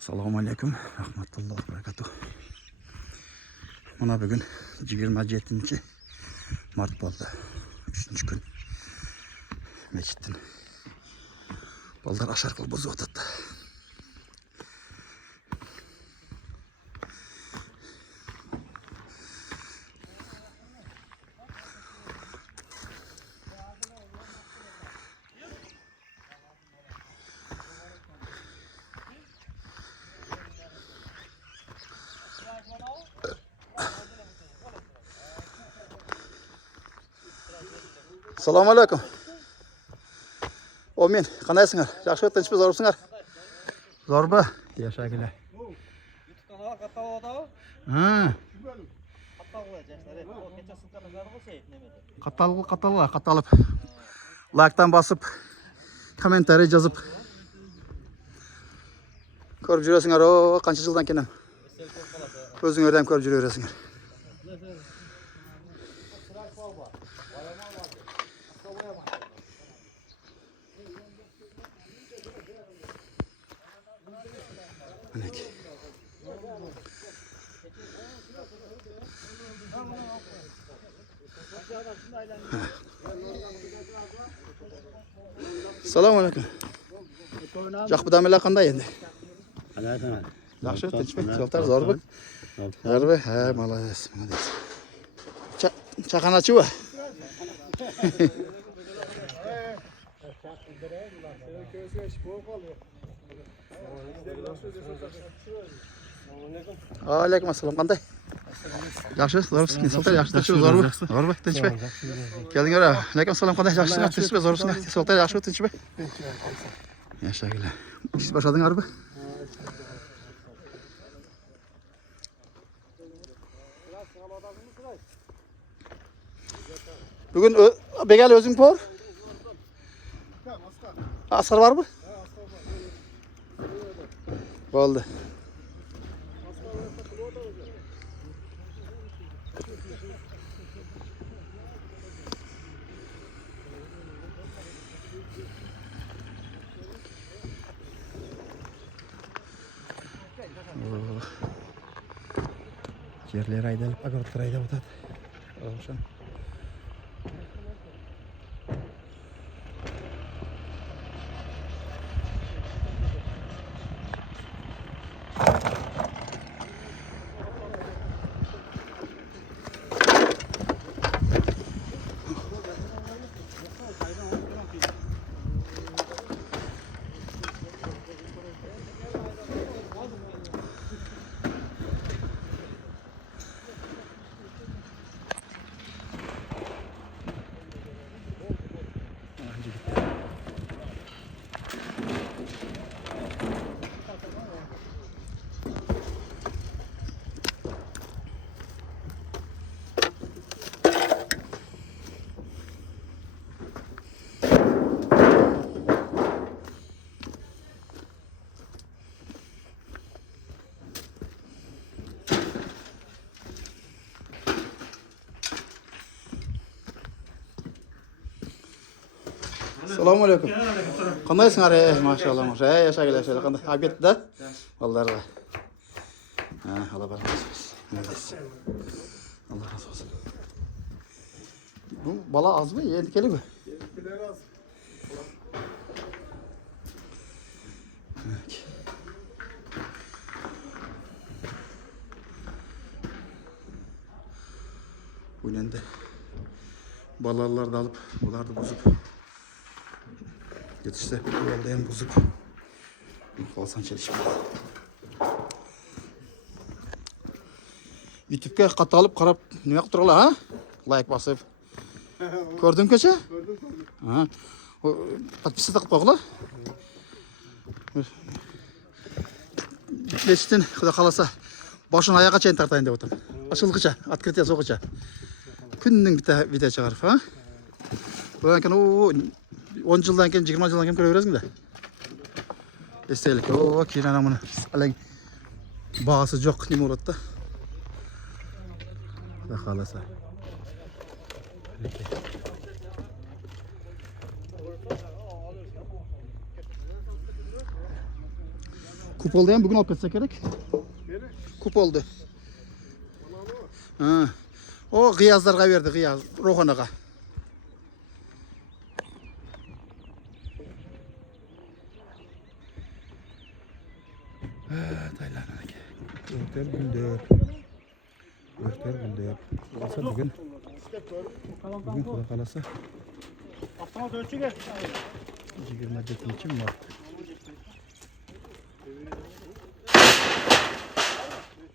Assalomu alaykum, rahmatullohi va barakatuh. Mana bugun 27-mart bo'ldi. 3-kun. Mechitdan baldar ashar qilib buzib o'tdi. Assalomu alaykum. Omin, qanaysizlar? Yaxshi o'tdingizmi, zo'rbsizlar? Zo'rba, yashaginglar. Kanal katalogda. Ha. Katalog Qatalib. Like'dan basıp, kommentariy yozib ko'rib yurasizlar. O, qancha yildan keyin o'zingizlar ham ko'rib yurasizlar. Assalomu alaykum. Jaqbudamilar qanday endi? Yaxshi, tinchmi? Soltar zo'rmi? Zo'rmi? Ha, malades. Chaqanachi-va. Alaykum assalom. Qanday? Yaxshi, zo'rbsiz. Soltar yaxshi, zo'rmi? Zo'rmi? Tinchmi? Keldinglar. Alaykum assalom. Qanday? Yaxshisan? Tinchmi? Zo'rbsiz. Soltar yaxshi, tinchmi? Yashaginglar. Siz boshladinglarmi? Bugün Begal özün por? Asar var mı? Oldu. Yerler aydalıp, agortlar ayda o'tadi. Oxşam. Assalomu alaykum. Qandaysizlar? Maşallah, maşallah. Yashaginglar, yashaginglar. Qanday? Obedda? Vallarga. Ha, Allah barakatsiz. Allah razı olsun. Bu bala az mı? Yendi kelib mi? Yendikiler az. Bu endi balalarni alıp, bularni buzib yetişse yolda ham buzib qolsan chelishib. YouTube'ga qatalib qarab nima qilib turinglar, ha? Like bosib. Ko'rding kecha? Gördüm. Ha. Подписаться qilib qo'yinglar. Mechitdan xudo xolasa boshini oyoqacha tartayin deb o'tirdim. Ochilg'icha, открытие so'g'icha. Kunning bitta video chiqarib, ha? Bundan keyin 10 yildan keyin, 20 yildan keyin ko'raverasizlar. Esaylik. O, keyin ana buni alang bag'asi yo'q nima bo'ladi-da. Xudo xolasa. Kupolda hem bugün alıp gitsek gerek. Beni. Kupoldu. Ha. O kıyazlarga verdi kıyaz. Rohanaga. Taylanaki. Örter güldür. Örter güldür. Kalasa bugün. Bugün kuda kalasa. Aslında ölçü gel. 27 Mart.